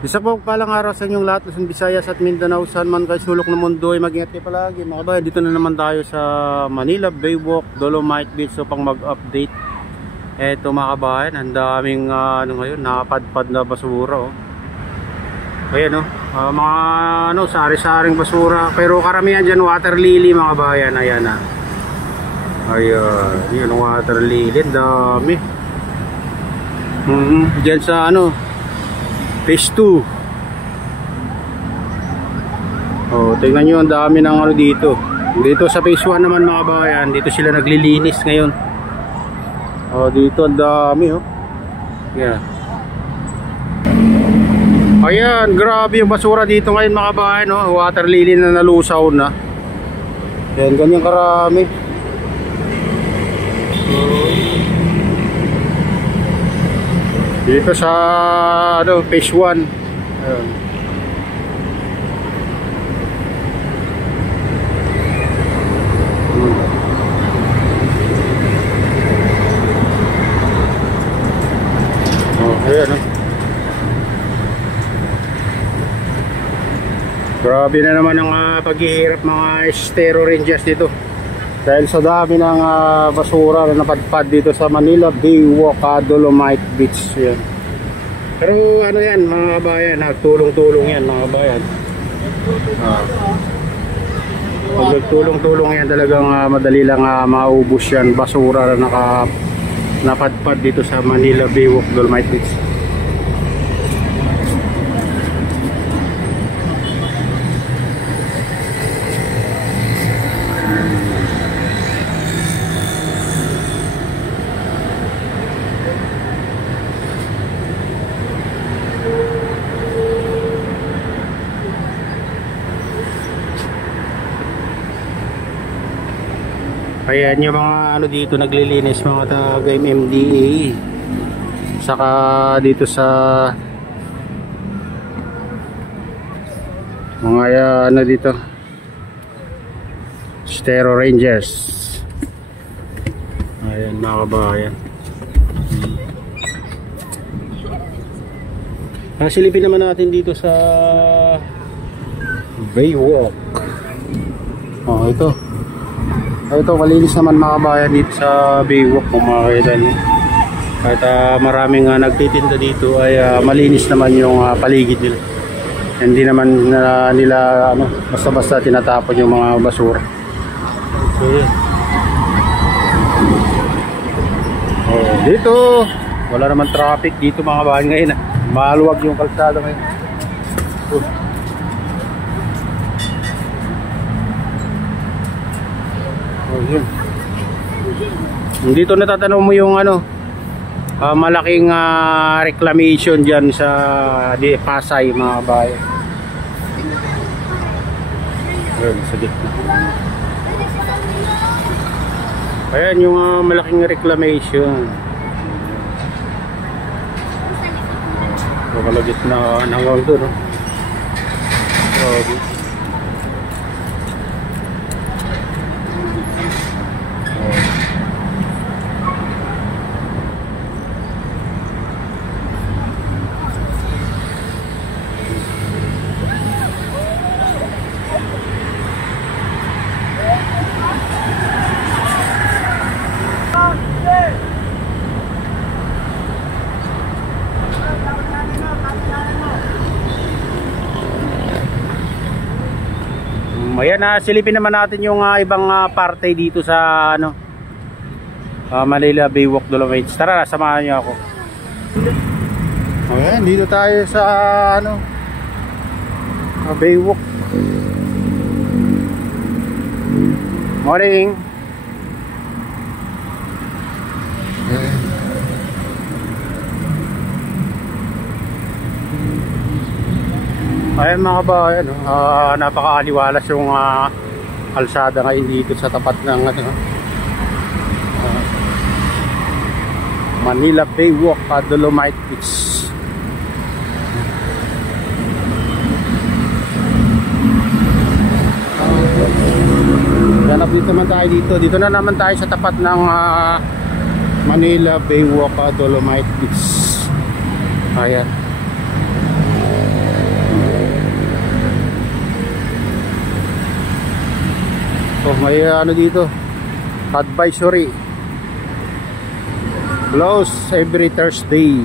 Isa po palang araw sa inyong lahat, Luzon, Visayas at Mindanao, saan man kayo sulok ng mundo ay mag-ingat kayo palagi mga kabayan. Dito na naman tayo sa Manila Baywalk, Dolomite Beach upang mag-update. Eto mga kabayan, ang daming ngayon, nakapadpad na basura oh. Ayan oh, mga sari-saring basura, pero karamihan dyan water lily mga kabayan. Ayan na. Ayan, yun water lily, dami. Dyan sa Phase 2. Oh, tingnan nyo ang dami ng dito. Dito sa Phase 1 naman mga kabayan, dito sila naglilinis ngayon. Oh, dito ang dami oh. Yeah. Ayan, grabe yung basura dito ngayon mga kabayan oh. Water lily na nalusaw na. Ayan, ganyan karami. Dito sa Phase 1. Ayun. Ayan grabe na naman ang paghihirap mga Estero Rangers dito. Dahil sa dami ng basura na napadpad dito sa Manila Baywalk, Dolomite Beach. Yan. Pero yan mga kabayan, nagtulong-tulong yan mga kabayan. Pag nagtulong-tulong yan talagang madali lang maubos yan basura na napadpad dito sa Manila Baywalk, Dolomite Beach. Ayan yung mga dito naglilinis mga taga MMDA. Saka dito sa mga dito Estero Rangers. Ayan mga kabayan. Silipin naman natin dito sa Baywalk. Oh, ito. Ito, malinis naman mga kabayan dito sa Baywalk kung makakita nyo. Kahit maraming nagtitinda dito ay malinis naman yung paligid nila. Hindi naman nila basta-basta tinatapon yung mga basura. So yun. Oh, dito wala naman traffic dito mga kabayan ngayon. Maluwag yung kalsada ngayon. Dito natatanaw mo yung malaking reclamation dyan sa Pasay mga kabayan. Ayun, sa gitna. Ayan yung malaking reclamation. Kalagit na hanggang doon grabe. Ayan, silipin naman natin yung ibang parte dito sa Manila Baywalk, Dolomite. Tara, samahan niyo ako. Ayan, dito tayo sa Baywalk. Morning. Ayan mga kabayan, napakaaliwalas yung kalsada ngayon dito sa tapat ng Manila Baywalk, Dolomite Beach. Hanap dito naman tayo dito. Dito na naman tayo sa tapat ng Manila Baywalk, Dolomite Beach. Ayan. So may ano dito, advisory, close every Thursday.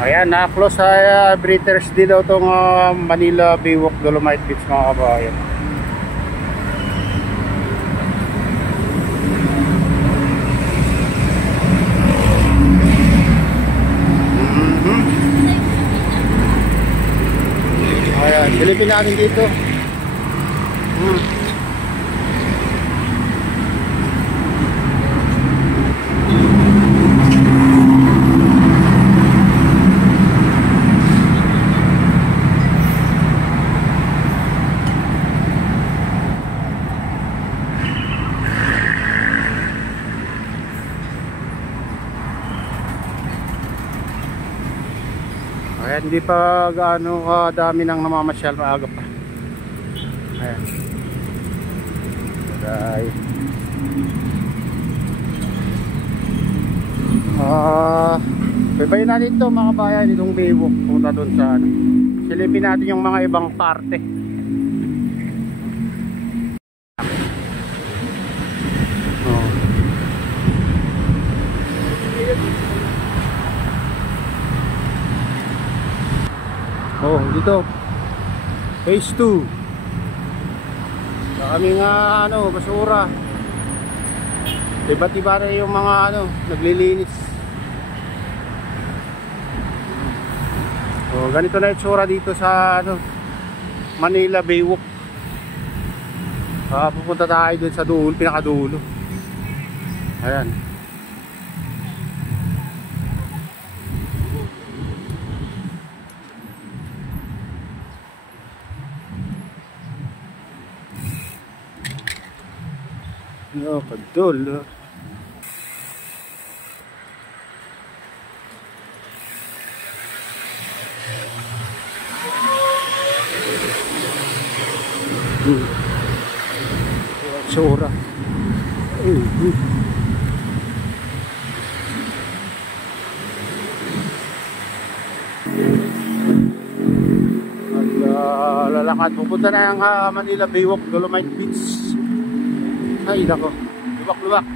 Ayan, na-close every Thursday daw tong Manila Baywalk Dolomite Beach, mga kabayan. Ayan, silipin natin dito. Ayan, hindi pa gaano kadami nang namamasyal, maaga pa. Ayan. Alright. Babayin natin ito, mga kabayan, itong Baywalk. Punta doon sa ano. Silipin natin yung mga ibang parte. Dito phase 2 sa aming ano, basura. Iba't iba na yung mga ano, naglilinis. Ganito na itsura dito sa ano, Manila Baywalk. Pupunta tayo dun sa dulo, pinakadulo. Ayan. No, padul. Sura. Lalakad pupunta na ang Manila Baywalk Dolomite Beach. Ay, nako. Luwak-luwak.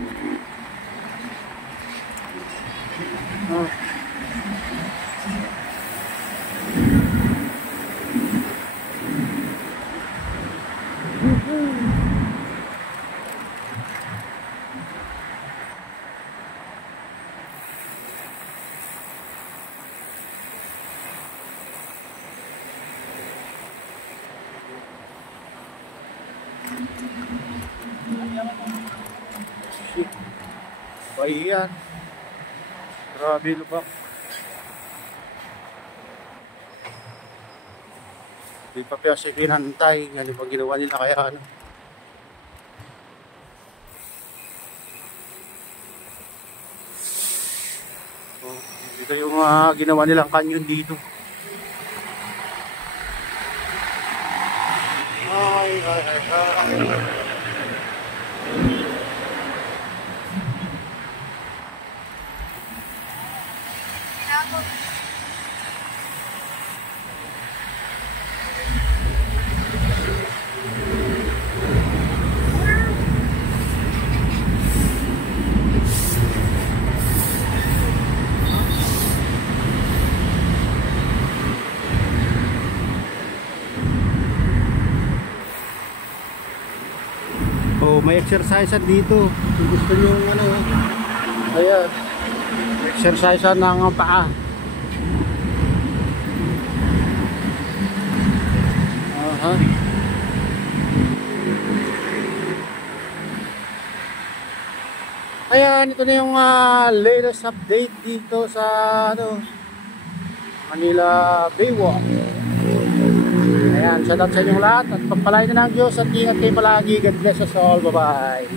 Ayan, grabe lubak. Hindi pa piyasa kinantay. Ano ba ginawa nila kaya ano? Dito yung ginawa nilang canyon dito. Ay. May exercise dito. Kung gusto nyo ano, ayan, exercise ng paa. Ayan, ito na yung latest update dito sa ano, Manila Baywalk. Ayan, shout out sa inyong lahat at pagpalain na ng Diyos at ingat kayo palagi. God bless us all. Bye bye.